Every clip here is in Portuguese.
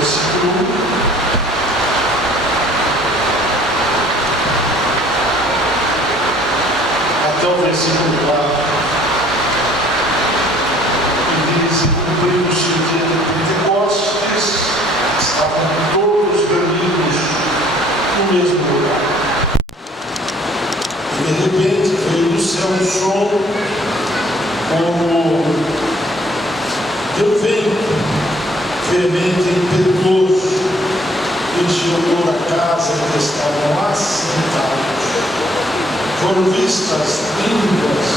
versículo 1. Até o versículo 4, e diz: cumpriu-se o dia de Pentecostes, estavam todos reunidos no mesmo lugar. E de repente veio do céu um som como de um vento veemente e impetuoso, encheu toda a casa em que estavam lá sentados. Foram vistas línguas,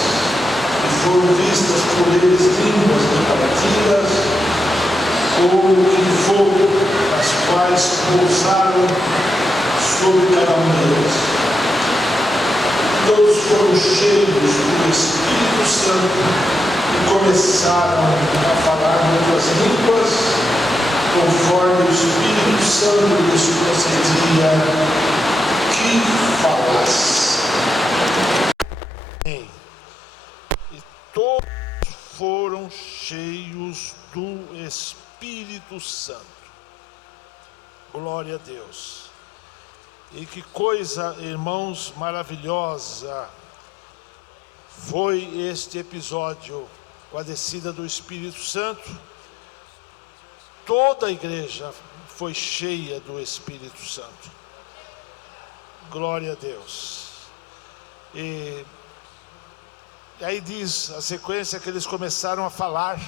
e foram vistas por eles línguas repartidas, ou que fogo, as quais pousaram sobre cada um deles. Todos foram cheios do Espírito Santo e começaram a falar outras línguas, conforme o Espírito Santo lhes concedia que falasse. E todos foram cheios do Espírito Santo. Glória a Deus. E que coisa, irmãos, maravilhosa foi este episódio com a descida do Espírito Santo. Toda a igreja foi cheia do Espírito Santo. Glória a Deus. E aí diz a sequência que eles começaram a falar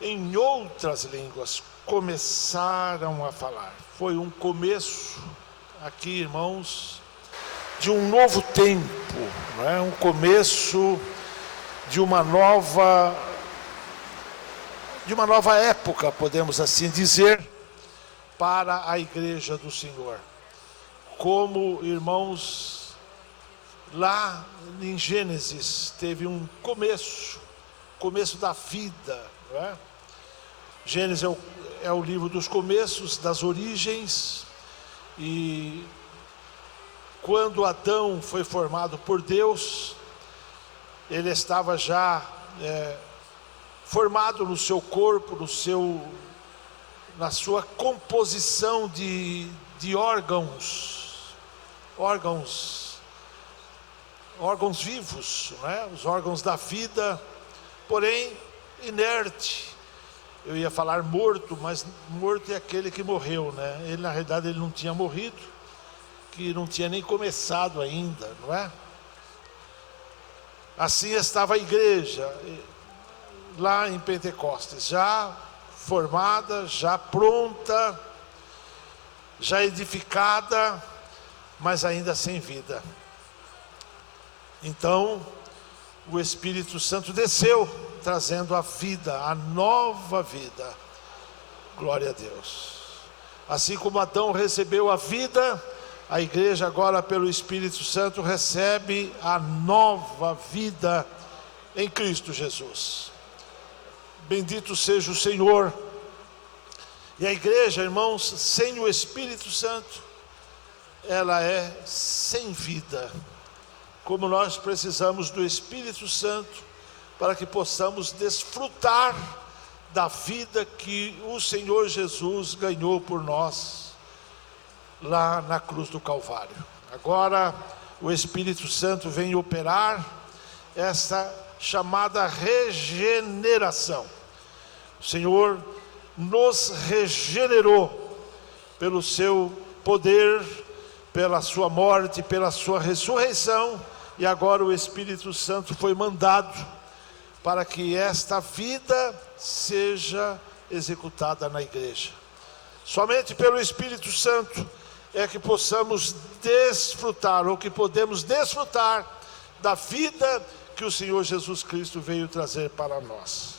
em outras línguas. Começaram a falar. Foi um começo aqui, irmãos, de um novo tempo, não é? Um começo de uma nova época, podemos assim dizer, para a igreja do Senhor. Como, irmãos, lá em Gênesis teve um começo da vida, não é? Gênesis é o livro dos começos, das origens, e quando Adão foi formado por Deus, ele estava já formado no seu corpo, na sua composição de órgãos vivos, não é? Os órgãos da vida, porém inerte. Eu ia falar morto, mas morto é aquele que morreu, né? Ele, na realidade, ele não tinha morrido, que não tinha nem começado ainda, não é? Assim estava a igreja lá em Pentecostes, já formada, já pronta, já edificada, mas ainda sem vida. Então, o Espírito Santo desceu, trazendo a vida, a nova vida. Glória a Deus. Assim como Adão recebeu a vida, a igreja agora pelo Espírito Santo recebe a nova vida em Cristo Jesus. Bendito seja o Senhor. E a igreja, irmãos, sem o Espírito Santo, ela é sem vida. Como nós precisamos do Espírito Santo para que possamos desfrutar da vida que o Senhor Jesus ganhou por nós lá na cruz do Calvário. Agora o Espírito Santo vem operar essa chamada regeneração. O Senhor nos regenerou pelo seu poder, pela sua morte, pela sua ressurreição, e agora o Espírito Santo foi mandado para que esta vida seja executada na igreja. Somente pelo Espírito Santo é que possamos desfrutar, ou que podemos desfrutar da vida que o Senhor Jesus Cristo veio trazer para nós.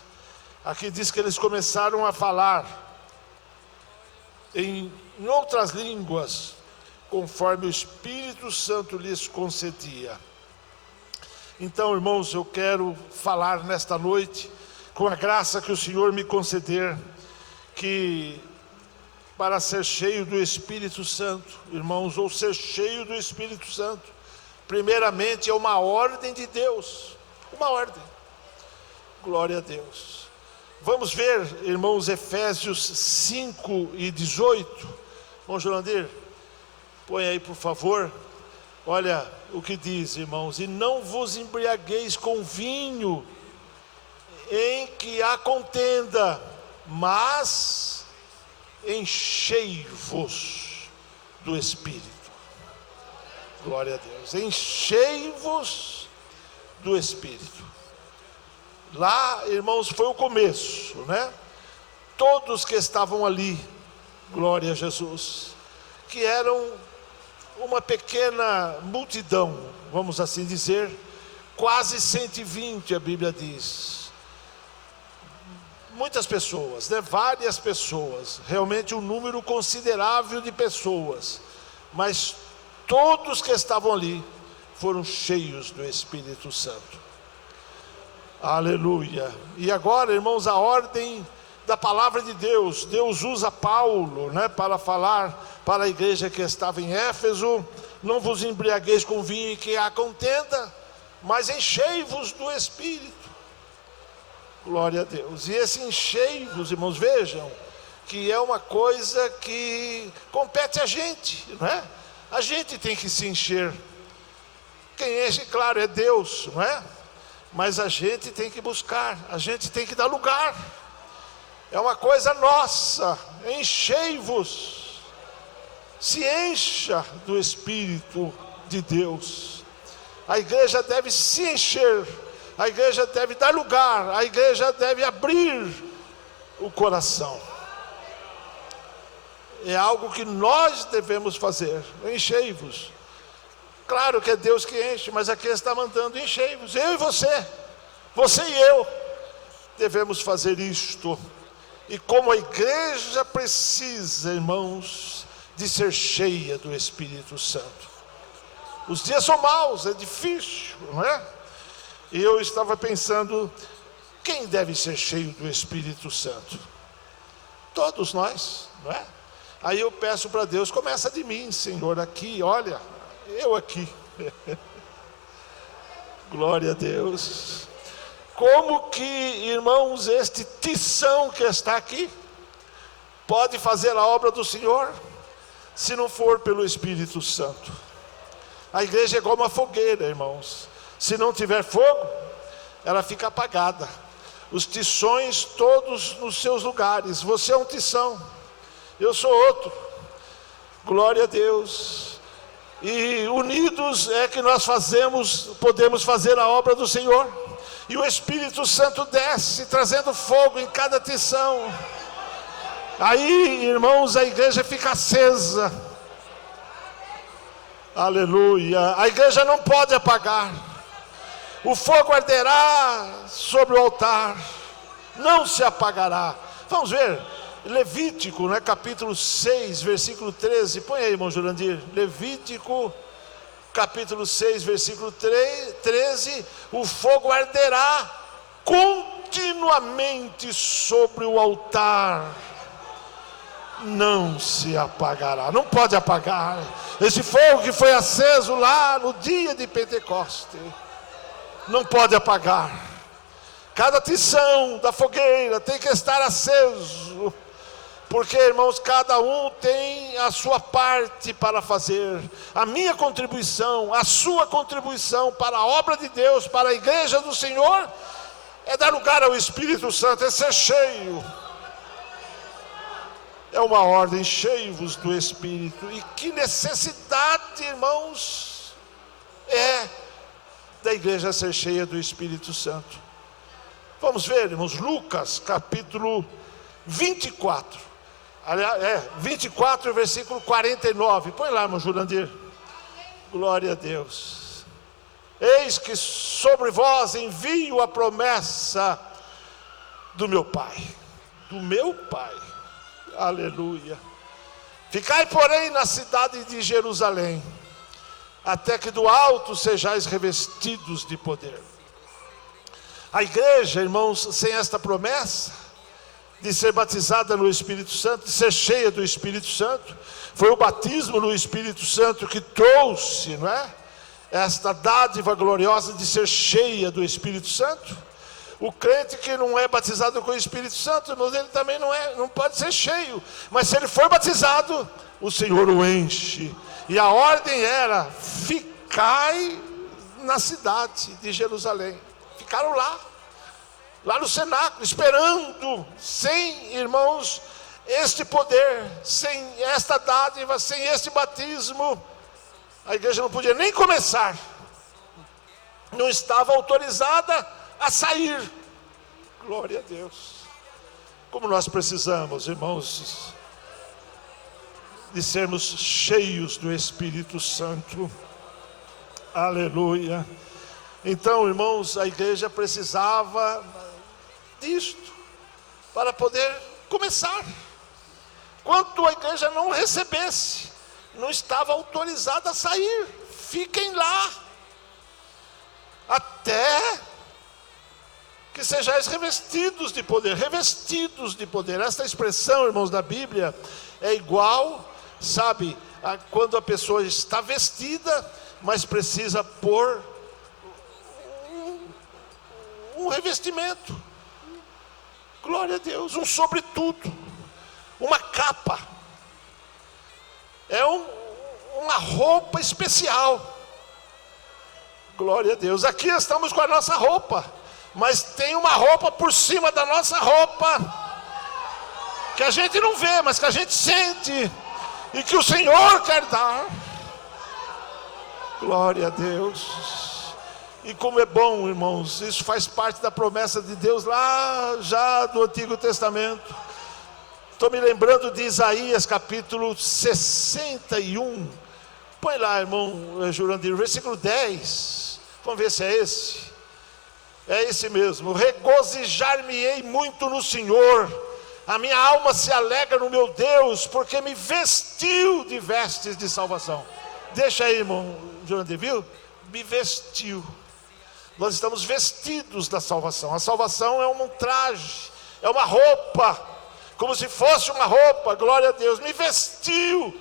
Aqui diz que eles começaram a falar em outras línguas, conforme o Espírito Santo lhes concedia. Então, irmãos, eu quero falar nesta noite, com a graça que o Senhor me conceder, que para ser cheio do Espírito Santo, irmãos, ou ser cheio do Espírito Santo, primeiramente é uma ordem de Deus, uma ordem. Glória a Deus. Vamos ver, irmãos, Efésios 5:18. Irmão Jurandir, põe aí por favor. Olha o que diz, irmãos: e não vos embriagueis com vinho, em que há contenda, mas enchei-vos do Espírito. Glória a Deus. Enchei-vos do Espírito. Lá, irmãos, foi o começo, né? Todos que estavam ali, glória a Jesus, que eram uma pequena multidão, vamos assim dizer, quase 120, a Bíblia diz. Muitas pessoas, né? Várias pessoas, realmente um número considerável de pessoas, mas todos que estavam ali foram cheios do Espírito Santo. Aleluia. E agora, irmãos, a ordem da palavra de Deus. Deus usa Paulo, né, para falar para a igreja que estava em Éfeso: não vos embriagueis com vinho em que há contenda, mas enchei-vos do Espírito. Glória a Deus. E esse enchei-vos, irmãos, vejam que é uma coisa que compete a gente, não é? A gente tem que se encher. Quem enche, claro, é Deus, não é? Mas a gente tem que buscar, a gente tem que dar lugar. É uma coisa nossa. Enchei-vos. Se encha do Espírito de Deus. A igreja deve se encher. A igreja deve dar lugar. A igreja deve abrir o coração. É algo que nós devemos fazer. Enchei-vos. Claro que é Deus que enche, mas aqui está mandando: enchei-vos. Eu e você e eu, devemos fazer isto. E como a igreja precisa, irmãos, de ser cheia do Espírito Santo. Os dias são maus, é difícil, não é? E eu estava pensando, quem deve ser cheio do Espírito Santo? Todos nós, não é? Aí eu peço para Deus: começa de mim, Senhor, aqui, olha, eu aqui. Glória a Deus. Como que, irmãos, este tição que está aqui pode fazer a obra do Senhor se não for pelo Espírito Santo? A igreja é igual uma fogueira, irmãos. Se não tiver fogo, ela fica apagada. Os tições todos nos seus lugares. Você é um tição, eu sou outro. Glória a Deus. E unidos é que nós podemos fazer a obra do Senhor. E o Espírito Santo desce, trazendo fogo em cada tição. Aí, irmãos, a igreja fica acesa. Aleluia. A igreja não pode apagar. O fogo arderá sobre o altar, não se apagará. Vamos ver Levítico, né, capítulo 6, versículo 13. Põe aí, irmão Jurandir. Levítico capítulo 6, versículo 13: o fogo arderá continuamente sobre o altar, não se apagará. Não pode apagar. Esse fogo que foi aceso lá no dia de Pentecoste, não pode apagar. Cada tição da fogueira tem que estar aceso. Porque, irmãos, cada um tem a sua parte para fazer. A minha contribuição, a sua contribuição para a obra de Deus, para a igreja do Senhor, é dar lugar ao Espírito Santo, é ser cheio. É uma ordem: cheios do Espírito. E que necessidade, irmãos, é da igreja ser cheia do Espírito Santo. Vamos ver, irmãos, Lucas capítulo 24. 24, versículo 49. Põe lá, irmão Jurandir. Glória a Deus. Eis que sobre vós envio a promessa do meu Pai. Do meu Pai. Aleluia. Ficai, porém, na cidade de Jerusalém, até que do alto sejais revestidos de poder. A igreja, irmãos, sem esta promessa de ser batizada no Espírito Santo, de ser cheia do Espírito Santo, foi o batismo no Espírito Santo que trouxe, não é? Esta dádiva gloriosa de ser cheia do Espírito Santo. O crente que não é batizado com o Espírito Santo, irmãos, ele também não pode ser cheio. Mas se ele for batizado, o Senhor o enche. E a ordem era: ficai na cidade de Jerusalém. Ficaram lá no cenáculo, esperando, sem, irmãos, este poder, sem esta dádiva, sem este batismo, a igreja não podia nem começar. Não estava autorizada a sair. Glória a Deus. Como nós precisamos, irmãos, de sermos cheios do Espírito Santo. Aleluia. Então, irmãos, a igreja precisava disto para poder começar. Quanto a igreja não recebesse, não estava autorizada a sair. Fiquem lá até que sejais revestidos de poder. Revestidos de poder. Esta expressão, irmãos, da Bíblia é igual, sabe, a quando a pessoa está vestida, mas precisa pôr um revestimento. Glória a Deus. Um sobretudo, uma capa. É uma roupa especial. Glória a Deus. Aqui estamos com a nossa roupa, mas tem uma roupa por cima da nossa roupa, que a gente não vê, mas que a gente sente, e que o Senhor quer dar. Glória a Deus. E como é bom, irmãos, isso faz parte da promessa de Deus lá já do Antigo Testamento. Estou me lembrando de Isaías capítulo 61. Põe lá, irmão Jurandir, versículo 10. Vamos ver se é esse. É esse mesmo. Regozijar-me-ei muito no Senhor. A minha alma se alegra no meu Deus, porque me vestiu de vestes de salvação. Deixa aí, irmão Jurandir, viu? Me vestiu. Nós estamos vestidos da salvação. A salvação é um traje, é uma roupa, como se fosse uma roupa. Glória a Deus. Me vestiu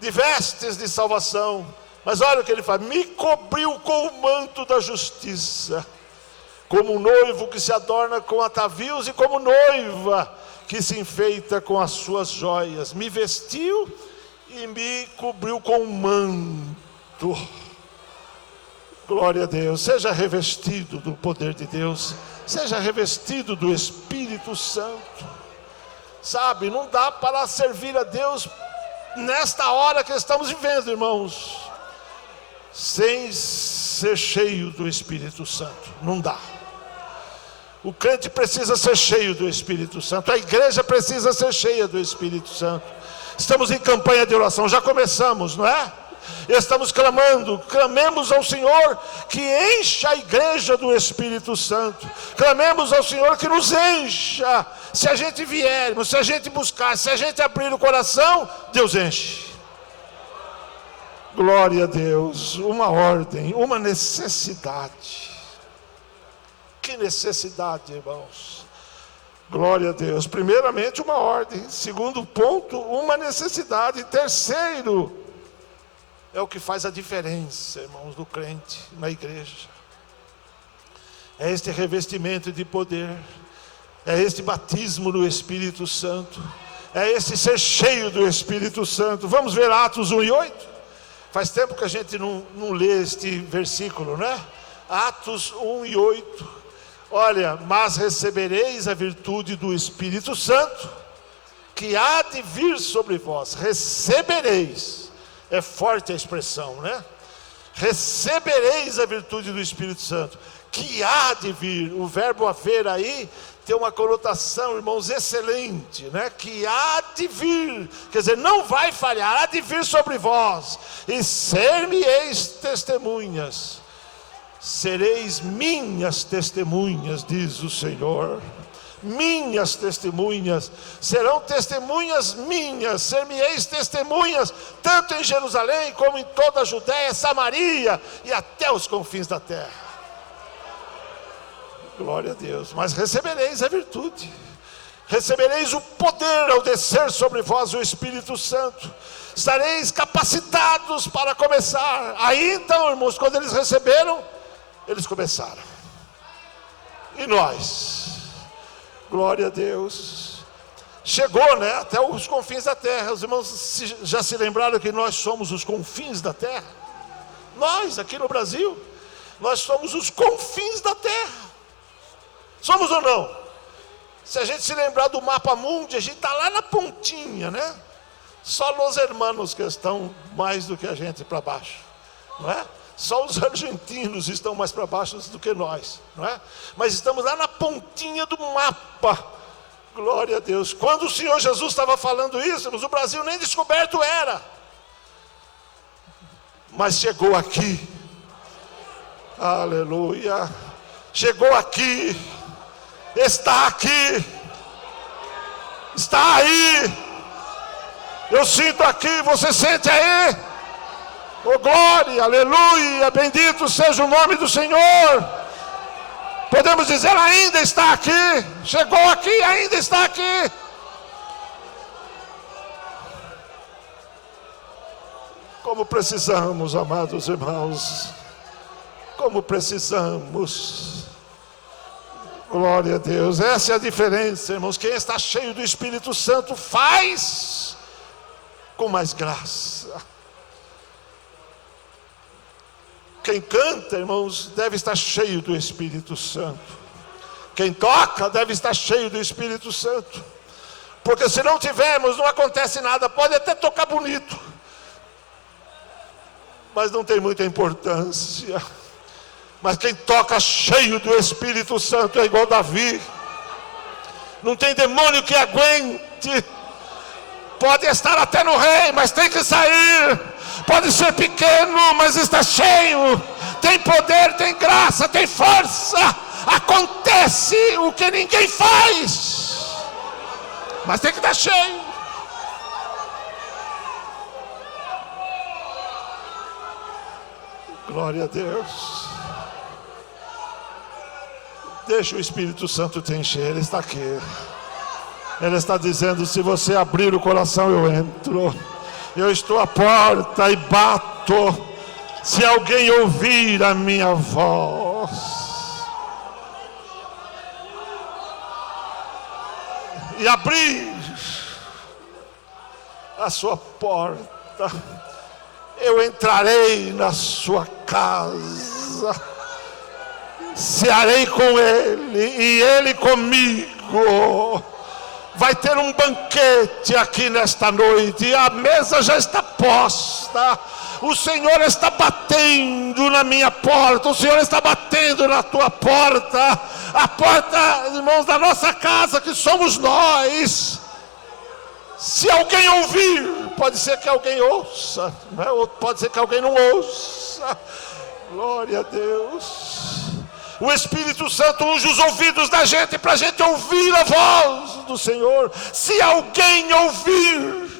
de vestes de salvação. Mas olha o que ele faz: me cobriu com o manto da justiça, como um noivo que se adorna com atavios, e como noiva que se enfeita com as suas joias. Me vestiu e me cobriu com um manto. Glória a Deus. Seja revestido do poder de Deus, seja revestido do Espírito Santo. Sabe, não dá para servir a Deus nesta hora que estamos vivendo, irmãos, sem ser cheio do Espírito Santo. Não dá. O crente precisa ser cheio do Espírito Santo. A igreja precisa ser cheia do Espírito Santo. Estamos em campanha de oração, já começamos, não é? Estamos clamando, clamemos ao Senhor que encha a igreja do Espírito Santo. Clamemos ao Senhor que nos encha. Se a gente viermos, se a gente buscar, se a gente abrir o coração, Deus enche. Glória a Deus. Uma ordem, uma necessidade. Que necessidade, irmãos. Glória a Deus. Primeiramente, uma ordem. Segundo ponto, uma necessidade. Terceiro, é o que faz a diferença, irmãos, do crente na igreja. É este revestimento de poder. É este batismo no Espírito Santo. É esse ser cheio do Espírito Santo. Vamos ver Atos 1 e 8. Faz tempo que a gente não lê este versículo, né? Atos 1 e 8. Olha, mas recebereis a virtude do Espírito Santo, que há de vir sobre vós. Recebereis. É forte a expressão, né? Recebereis a virtude do Espírito Santo, que há de vir. O verbo haver aí tem uma conotação, irmãos, excelente, né? Que há de vir, quer dizer, não vai falhar, há de vir sobre vós, e ser-me-eis testemunhas. Sereis minhas testemunhas, diz o Senhor. Minhas testemunhas, serão testemunhas minhas, ser-me-eis testemunhas, tanto em Jerusalém, como em toda a Judéia, Samaria, e até os confins da terra. Glória a Deus. Mas recebereis a virtude, recebereis o poder ao descer sobre vós o Espírito Santo, estareis capacitados para começar. Aí então, irmãos, quando eles receberam, Eles começaram. E nós? Glória a Deus. Chegou, né, até os confins da terra. Os irmãos já se lembraram que nós somos os confins da terra? Nós, aqui no Brasil, nós somos os confins da terra. Somos ou não? Se a gente se lembrar do mapa mundi, a gente está lá na pontinha, né? Só os hermanos que estão mais do que a gente para baixo, não é? Só os argentinos estão mais para baixo do que nós, não é? Mas estamos lá na pontinha do mapa. Glória a Deus. Quando o Senhor Jesus estava falando isso, o Brasil nem descoberto era. Mas chegou aqui. Aleluia. Chegou aqui. Está aqui. Está aí. Eu sinto aqui, você sente aí? Oh glória, aleluia, bendito seja o nome do Senhor. Podemos dizer, ainda está aqui. Chegou aqui, ainda está aqui. Como precisamos, amados irmãos. Como precisamos. Glória a Deus. Essa é a diferença, irmãos. Quem está cheio do Espírito Santo faz com mais graça. Quem canta, irmãos, deve estar cheio do Espírito Santo. Quem toca deve estar cheio do Espírito Santo. Porque se não tivermos, não acontece nada. Pode até tocar bonito, mas não tem muita importância. Mas quem toca cheio do Espírito Santo é igual Davi. Não tem demônio que aguente. Pode estar até no rei, mas tem que sair. Pode ser pequeno, mas está cheio. Tem poder, tem graça, tem força. Acontece o que ninguém faz, mas tem que estar cheio. Glória a Deus. Deixa o Espírito Santo te encher, Ele está aqui. Ele está dizendo, se você abrir o coração eu entro. Eu estou à porta e bato. Se alguém ouvir a minha voz e abrir a sua porta, eu entrarei na sua casa, cearei com ele e ele comigo. Vai ter um banquete aqui nesta noite. A mesa já está posta. O Senhor está batendo na minha porta. O Senhor está batendo na tua porta. A porta, irmãos, da nossa casa, que somos nós. Se alguém ouvir, pode ser que alguém ouça, não é? Ou pode ser que alguém não ouça. Glória a Deus. O Espírito Santo unge os ouvidos da gente para a gente ouvir a voz do Senhor. Se alguém ouvir,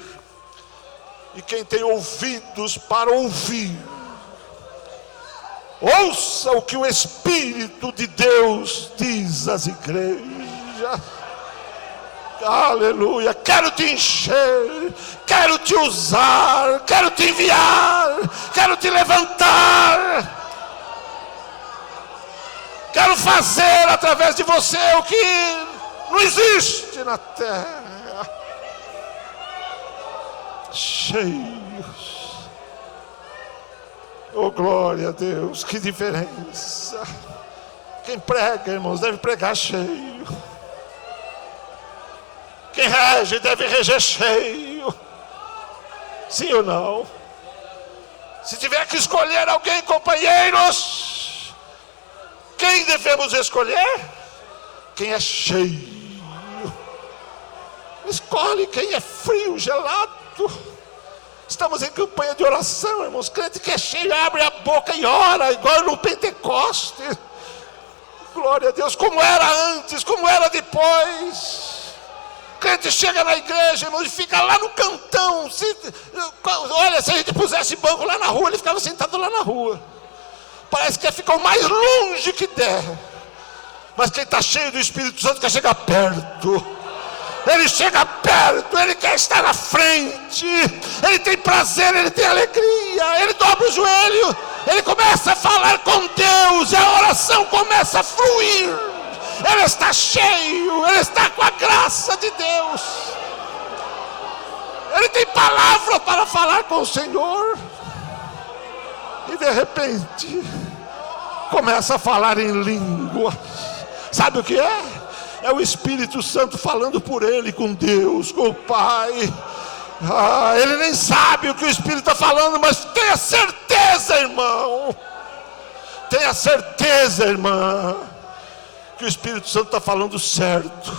e quem tem ouvidos para ouvir, ouça o que o Espírito de Deus diz às igrejas. Aleluia. Quero te encher, quero te usar, quero te enviar, quero te levantar. Quero fazer através de você o que não existe na terra. Cheios. Oh, glória a Deus, que diferença. Quem prega, irmãos, deve pregar cheio. Quem rege deve reger cheio. Sim ou não? Se tiver que escolher alguém, companheiros, quem devemos escolher? Quem é cheio. Escolhe quem é frio, gelado. Estamos em campanha de oração, irmãos. Crente que é cheio, abre a boca e ora, igual no Pentecoste. Glória a Deus, como era antes, como era depois. Crente chega na igreja, irmão, e fica lá no cantão. Olha, se a gente pusesse banco lá na rua, ele ficava sentado lá na rua. Parece que quer ficar o mais longe que der. Mas quem está cheio do Espírito Santo quer chegar perto. Ele chega perto, ele quer estar na frente. Ele tem prazer, ele tem alegria. Ele dobra o joelho Ele começa a falar com Deus e a oração começa a fluir. Ele está cheio, ele está com a graça de Deus. Ele tem palavra para falar com o Senhor. E de repente, começa a falar em língua. Sabe o que é? É o Espírito Santo falando por ele, com Deus, com o Pai. Ele nem sabe o que o Espírito está falando, mas tenha certeza, irmão. Tenha certeza, irmã, que o Espírito Santo está falando certo.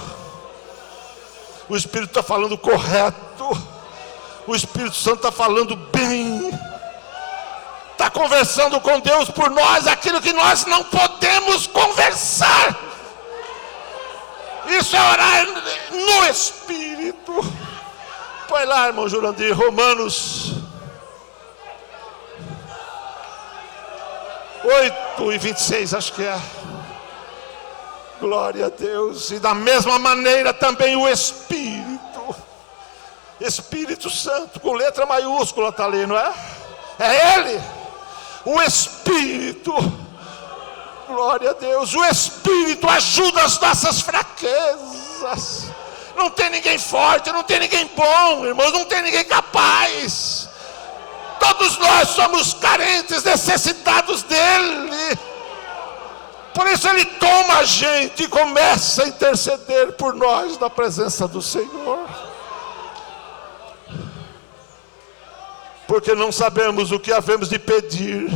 O Espírito está falando correto. O Espírito Santo está falando bem. Está conversando com Deus por nós aquilo que nós não podemos conversar. Isso é orar no Espírito. Põe lá, irmão Jurandir, Romanos 8:26, acho que é. Glória a Deus. E da mesma maneira também o Espírito Santo, com letra maiúscula, está ali, não é? É Ele, o Espírito. Glória a Deus. O Espírito ajuda as nossas fraquezas. Não tem ninguém forte, não tem ninguém bom, irmãos, não tem ninguém capaz. Todos nós somos carentes, necessitados dEle. Por isso Ele toma a gente e começa a interceder por nós na presença do Senhor. Porque não sabemos o que havemos de pedir,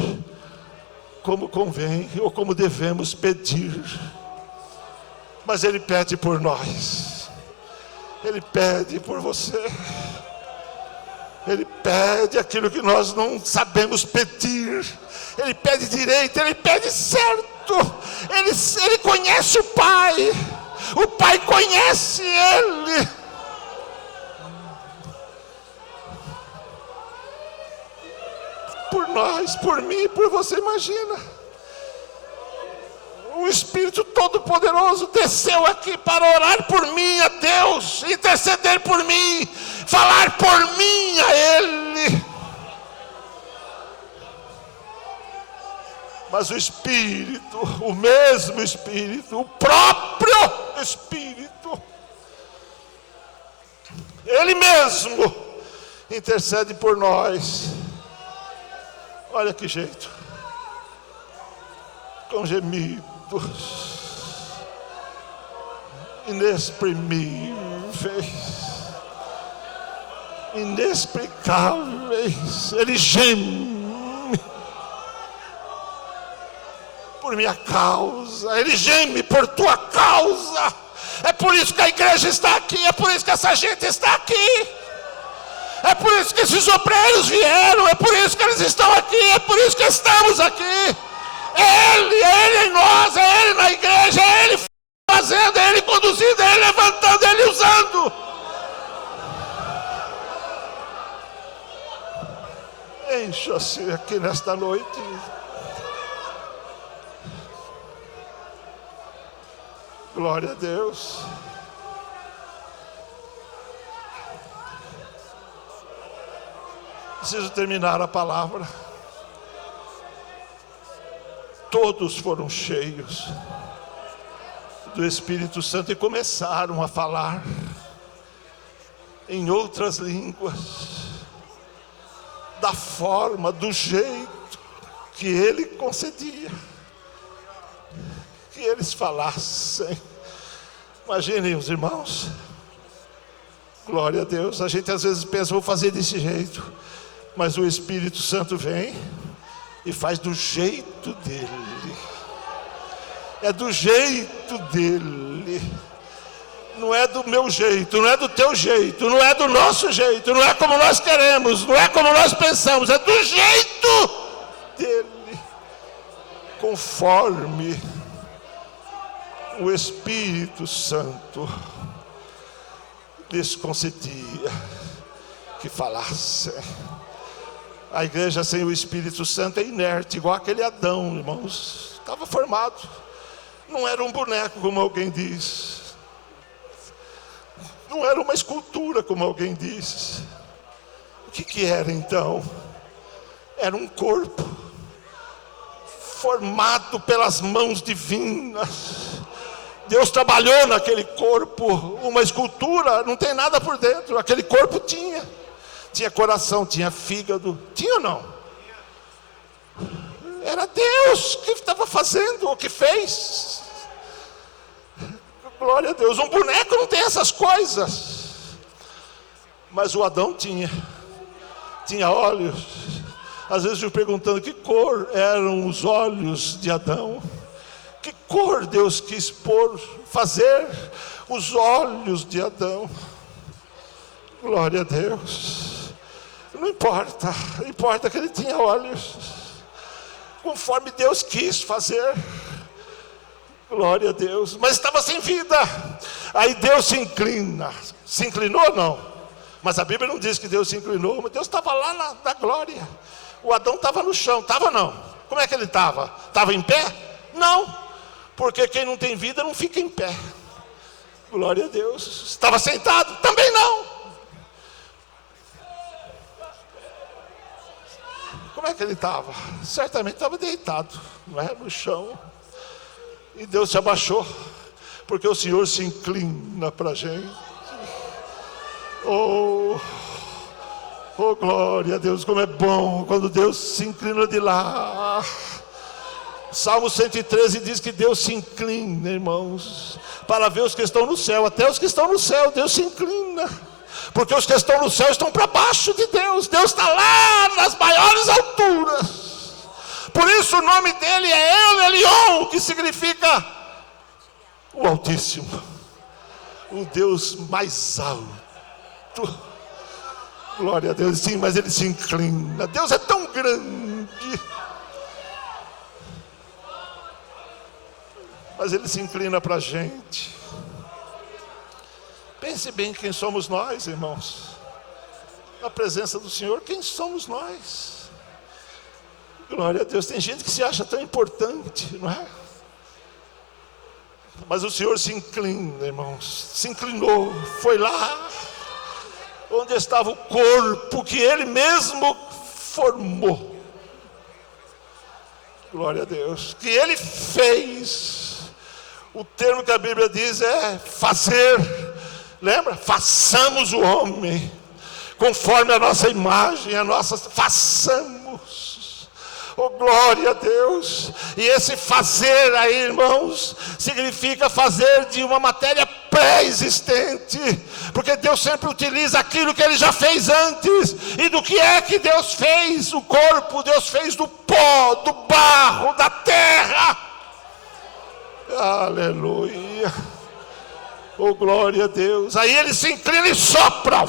como convém ou como devemos pedir. Mas Ele pede por nós. Ele pede por você. Ele pede aquilo que nós não sabemos pedir. Ele pede direito, Ele pede certo. Ele conhece o Pai. O Pai conhece Ele. Por nós, por mim, por você, imagina. O Espírito Todo-Poderoso desceu aqui para orar por mim a Deus, interceder por mim, falar por mim a Ele. Mas o Espírito, o mesmo Espírito, o próprio Espírito, Ele mesmo intercede por nós. Olha que jeito, com gemidos inexplicáveis, Ele geme por minha causa, Ele geme por tua causa. É por isso que a igreja está aqui, é por isso que essa gente está aqui. É por isso que esses obreiros vieram, é por isso que eles estão aqui, é por isso que estamos aqui. É Ele em nós, é Ele na igreja, é Ele fazendo, é Ele conduzindo, é Ele levantando, é Ele usando. Encha-se aqui nesta noite. Glória a Deus. Preciso terminar a palavra. Todos foram cheios do Espírito Santo e começaram a falar em outras línguas, da forma, do jeito que Ele concedia que eles falassem. Imaginem os irmãos. Glória a Deus. A gente às vezes pensa, vou fazer desse jeito, mas o Espírito Santo vem e faz do jeito dele. É do jeito dele. Não é do meu jeito, não é do teu jeito, não é do nosso jeito, não é como nós queremos, não é como nós pensamos, é do jeito dele, conforme o Espírito Santo lhes concedia que falassem. A igreja sem o Espírito Santo é inerte, igual aquele Adão, irmãos. Estava formado, não era um boneco, como alguém diz. Não era uma escultura, como alguém diz. O que era então? Era um corpo. formado pelas mãos divinas. Deus trabalhou naquele corpo, uma escultura, não tem nada por dentro. Aquele corpo tinha coração, tinha fígado, tinha ou não? Era Deus que estava fazendo o que fez. Glória a Deus. Um boneco não tem essas coisas. Mas o Adão tinha olhos. Às vezes eu perguntando que cor eram os olhos de Adão. Que cor Deus quis fazer os olhos de Adão. Glória a Deus. Não importa, importa que ele tinha olhos, conforme Deus quis fazer. Glória a Deus. Mas estava sem vida. Aí Deus se inclina. Se inclinou ou não? Mas a Bíblia não diz que Deus se inclinou, mas Deus estava lá na glória. O Adão estava no chão, estava ou não? Como é que ele estava? Estava em pé? Não. Porque quem não tem vida não fica em pé. Glória a Deus. Estava sentado? Também não. Como é que ele estava? Certamente estava deitado, não é? No chão. E Deus se abaixou, porque o Senhor se inclina para a gente. Oh, glória a Deus, como é bom quando Deus se inclina de lá. Salmo 113 diz que Deus se inclina, irmãos, para ver os que estão no céu. Até os que estão no céu, Deus se inclina, porque os que estão no céu estão para baixo de Deus. Deus está lá nas maiores alturas. Por isso o nome dele é El Elyon, que significa o Altíssimo, o Deus mais alto. Glória a Deus. Sim, mas ele se inclina. Deus é tão grande, mas ele se inclina para a gente. Pense bem quem somos nós, irmãos. Na presença do Senhor, quem somos nós? Glória a Deus. Tem gente que se acha tão importante, não é? Mas o Senhor se inclina, irmãos. Se inclinou, foi lá onde estava o corpo que Ele mesmo formou. Glória a Deus. Que Ele fez. O termo que a Bíblia diz é fazer. Lembra? Façamos o homem conforme a nossa imagem, façamos. Oh, glória a Deus. E esse fazer aí, irmãos, significa fazer de uma matéria pré-existente, porque Deus sempre utiliza aquilo que Ele já fez antes. E do que é que Deus fez? O corpo Deus fez do pó, do barro, da terra. Aleluia. Oh, glória a Deus. Aí Ele se inclina e sopra.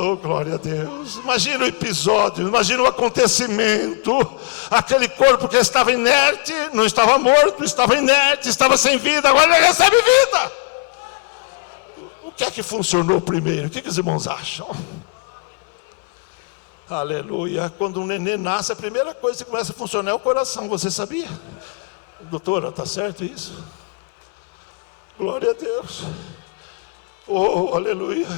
Oh, glória a Deus. Imagina o episódio, imagina o acontecimento. Aquele corpo que estava inerte, não estava morto, estava inerte, estava sem vida, agora ele recebe vida. O que é que funcionou primeiro? O que os irmãos acham? Aleluia. Quando um neném nasce, a primeira coisa que começa a funcionar é o coração. Você sabia? Doutora, está certo isso? Glória a Deus. Oh, aleluia.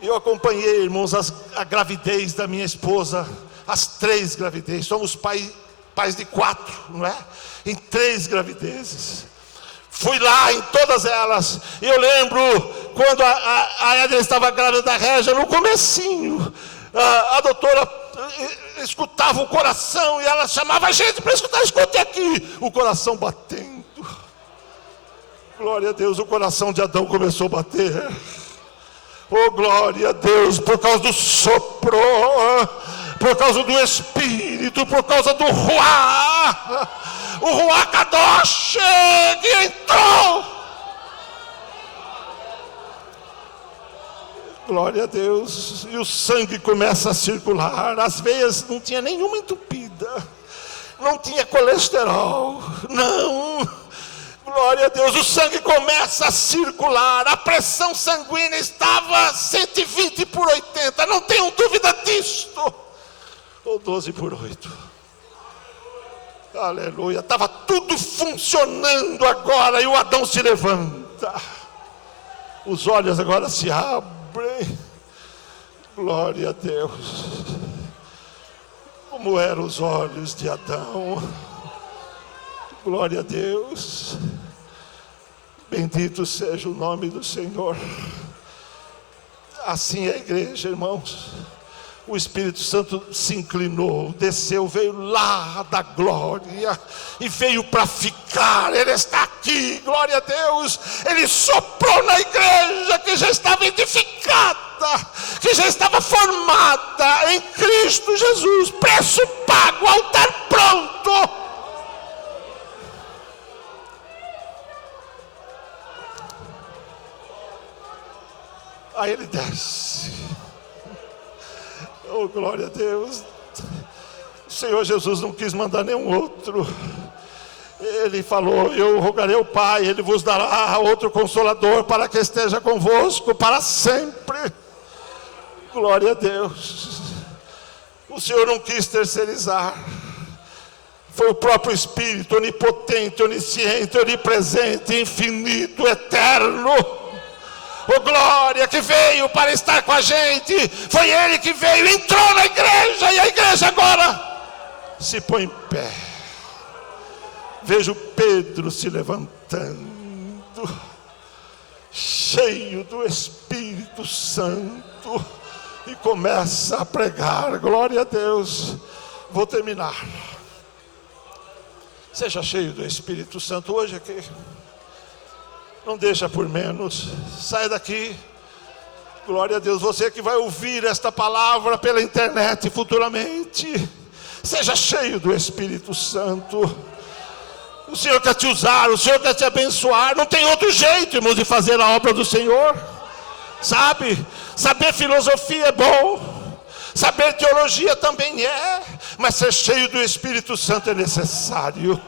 Eu acompanhei, irmãos, a gravidez da minha esposa, as 3 gravidezes. Somos pais de 4, não é? Em 3 gravidezes. Fui lá em todas elas. Eu lembro quando a Edna estava grávida da Régia, no comecinho, a doutora escutava o coração e ela chamava a gente para escutar. Escute aqui, o coração batendo. Glória a Deus, o coração de Adão começou a bater. Oh, glória a Deus, por causa do sopro, por causa do Espírito, por causa do Ruá, o Ruá Kadosh que entrou. Glória a Deus. E o sangue começa a circular. As veias não tinha nenhuma entupida, não tinha colesterol, não. Glória a Deus, o sangue começa a circular, a pressão sanguínea estava 120 por 80, não tenho dúvida disto, ou 12 por 8, aleluia, estava tudo funcionando agora, e o Adão se levanta, os olhos agora se abrem, Glória a Deus. Como eram os olhos de Adão. Glória a Deus. Bendito seja o nome do Senhor. Assim é a igreja, irmãos. O Espírito Santo se inclinou, desceu, veio lá da glória e veio para ficar. Ele está aqui, glória a Deus. Ele soprou na igreja que já estava edificada, que já estava formada em Cristo Jesus, preço pago, altar pronto. Aí ele desce. Oh, glória a Deus. O Senhor Jesus não quis mandar nenhum outro. Ele falou: eu rogarei ao Pai, Ele vos dará outro Consolador, para que esteja convosco para sempre. Glória a Deus. O Senhor não quis terceirizar. Foi o próprio Espírito, onipotente, onisciente, onipresente, infinito, eterno. Oh, glória, que veio para estar com a gente. Foi Ele que veio, entrou na igreja, e a igreja agora se põe em pé. Vejo Pedro se levantando, cheio do Espírito Santo, e começa a pregar. Glória a Deus. Vou terminar. Seja cheio do Espírito Santo hoje aqui. Não deixa por menos. Sai daqui. Glória a Deus. Você que vai ouvir esta palavra pela internet futuramente, seja cheio do Espírito Santo. O Senhor quer te usar, o Senhor quer te abençoar. Não tem outro jeito, irmãos, de fazer a obra do Senhor. Sabe? Saber filosofia é bom, saber teologia também é, mas ser cheio do Espírito Santo é necessário.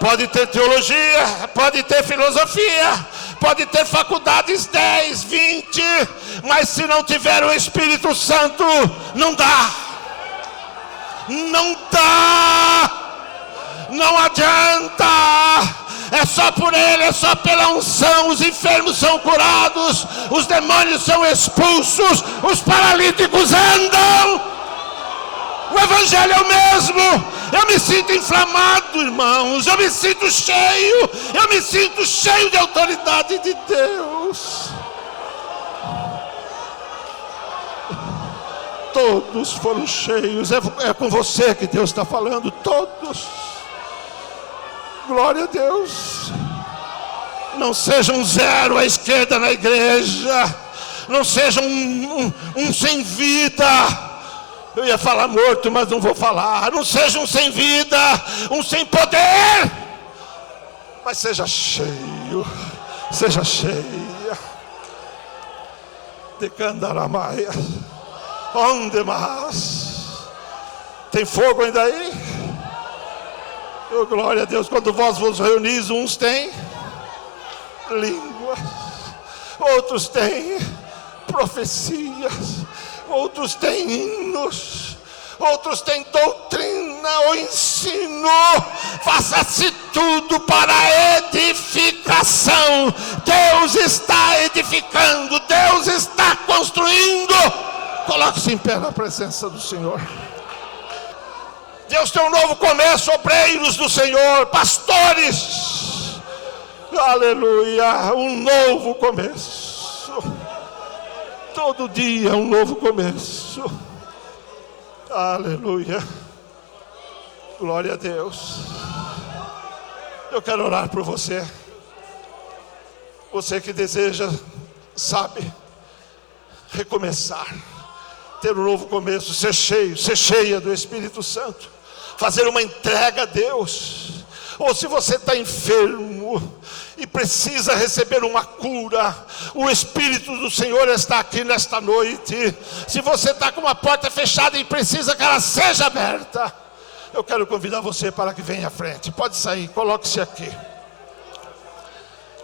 Pode ter teologia, pode ter filosofia, pode ter faculdades 10, 20, mas se não tiver o Espírito Santo, não dá. Não dá. Não adianta. É só por Ele, é só pela unção. Os enfermos são curados, os demônios são expulsos, os paralíticos andam. O Evangelho é o mesmo. Eu me sinto inflamado, irmãos. Eu me sinto cheio. Eu me sinto cheio de autoridade de Deus. Todos foram cheios. É com você que Deus está falando. Todos. Glória a Deus. Não seja um zero à esquerda na igreja. Não seja um sem vida. Eu ia falar morto, mas não vou falar. Não seja um sem vida, um sem poder, mas seja cheio. Seja cheia. De Candaramaia. Onde mais? Tem fogo ainda aí? Oh, glória a Deus. Quando vós vos reunis, uns têm línguas, outros têm profecias, outros têm hinos, outros têm doutrina ou ensino. Faça-se tudo para a edificação. Deus está edificando, Deus está construindo. Coloque-se em pé na presença do Senhor. Deus tem um novo começo, obreiros do Senhor, pastores. Aleluia, um novo começo. Todo dia um novo começo. Aleluia. Glória a Deus. Eu quero orar por você. Você que deseja, sabe, recomeçar, ter um novo começo, ser cheio, ser cheia do Espírito Santo, fazer uma entrega a Deus. Ou se você está enfermo e precisa receber uma cura, o Espírito do Senhor está aqui nesta noite. Se você está com uma porta fechada e precisa que ela seja aberta, eu quero convidar você para que venha à frente. Pode sair, coloque-se aqui.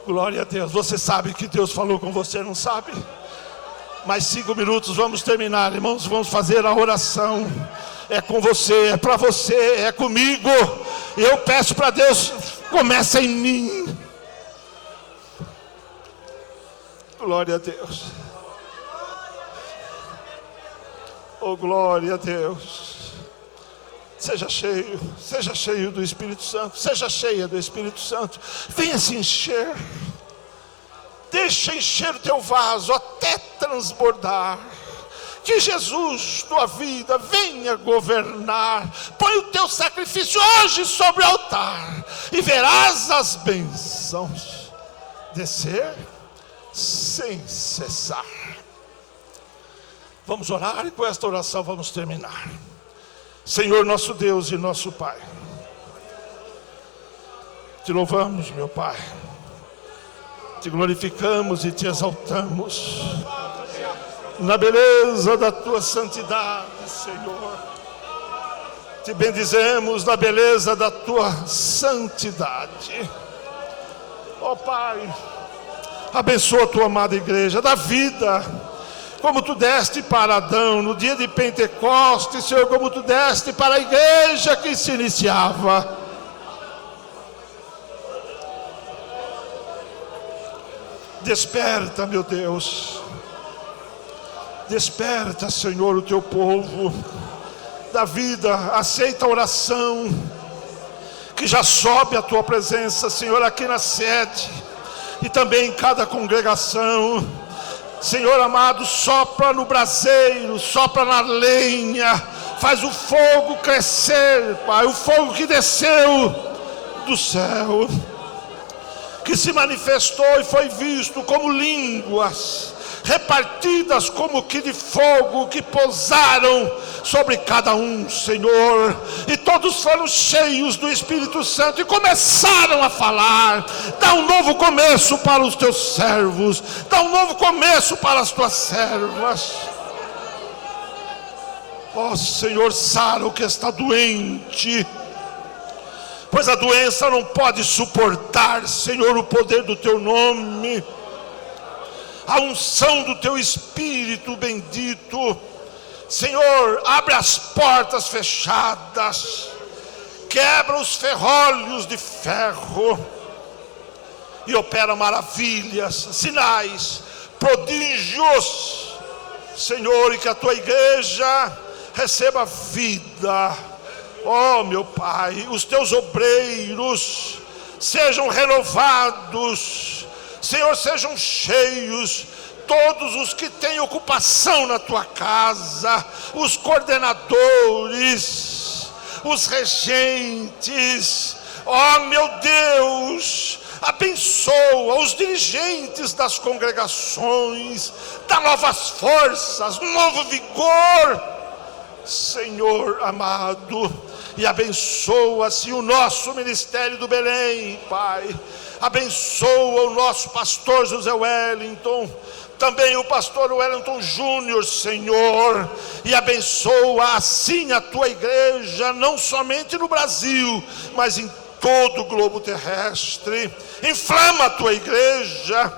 Glória a Deus. Você sabe que Deus falou com você, não sabe? Mais 5 minutos, vamos terminar, irmãos. Vamos fazer a oração. É com você, é para você, é comigo. E eu peço para Deus, começa em mim. Glória a Deus. Oh, glória a Deus. Seja cheio do Espírito Santo, seja cheia do Espírito Santo. Venha se encher. Deixa encher o teu vaso até transbordar. Que Jesus, tua vida, venha governar. Põe o teu sacrifício hoje sobre o altar e verás as bênçãos descer sem cessar. Vamos orar e com esta oração vamos terminar. Senhor nosso Deus e nosso Pai, te louvamos, meu Pai, te glorificamos e te exaltamos na beleza da tua santidade, Senhor. Te bendizemos na beleza da tua santidade. Ó Pai, abençoa a tua amada igreja, dá vida, como tu deste para Adão no dia de Pentecostes, Senhor, como tu deste para a igreja que se iniciava. Desperta, meu Deus. Desperta, Senhor, o teu povo. Dá vida, aceita a oração que já sobe a tua presença, Senhor, aqui na sede e também em cada congregação. Senhor amado, sopra no braseiro, sopra na lenha, faz o fogo crescer, Pai, o fogo que desceu do céu, que se manifestou e foi visto como línguas, repartidas como que de fogo, que pousaram sobre cada um, Senhor, e todos foram cheios do Espírito Santo e começaram a falar. Dá um novo começo para os teus servos, dá um novo começo para as tuas servas. Ó Senhor, sara o que está doente, pois a doença não pode suportar, Senhor, o poder do teu nome, a unção do teu Espírito bendito. Senhor, abre as portas fechadas, quebra os ferrolhos de ferro e opera maravilhas, sinais, prodígios, Senhor, e que a tua igreja receba vida. Ó meu Pai, os teus obreiros sejam renovados, Senhor, sejam cheios. Todos os que têm ocupação na tua casa, os coordenadores, os regentes, ó meu Deus, abençoa os dirigentes das congregações, dá novas forças, novo vigor, Senhor amado, e abençoa-se o nosso ministério do Belém, Pai. Abençoa o nosso pastor José Wellington, também o pastor Wellington Júnior, Senhor, e abençoa assim a tua igreja, não somente no Brasil, mas em todo o globo terrestre. Inflama a tua igreja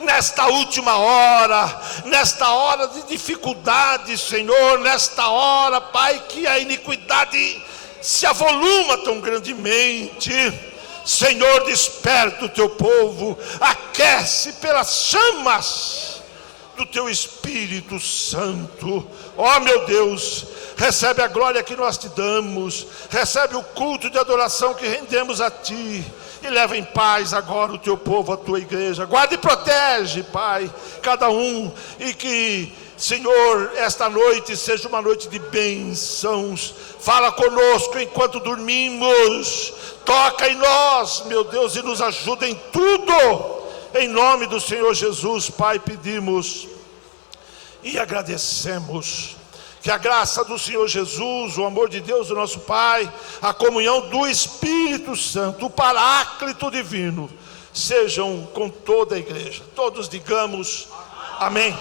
nesta última hora, nesta hora de dificuldade, Senhor, nesta hora, Pai, que a iniquidade se avoluma tão grandemente. Senhor, desperta o teu povo, aquece pelas chamas do teu Espírito Santo. Ó meu Deus, recebe a glória que nós te damos, recebe o culto de adoração que rendemos a ti, e leva em paz agora o teu povo, a tua igreja. Guarda e protege, Pai, cada um, e que, Senhor, esta noite seja uma noite de bênçãos. Fala conosco enquanto dormimos, toca em nós, meu Deus, e nos ajuda em tudo. Em nome do Senhor Jesus, Pai, pedimos e agradecemos. Que a graça do Senhor Jesus, o amor de Deus, o nosso Pai, a comunhão do Espírito Santo, o Paráclito Divino, sejam com toda a igreja. Todos digamos amém.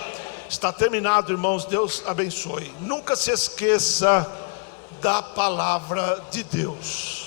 Está terminado, irmãos. Deus abençoe. Nunca se esqueça da palavra de Deus.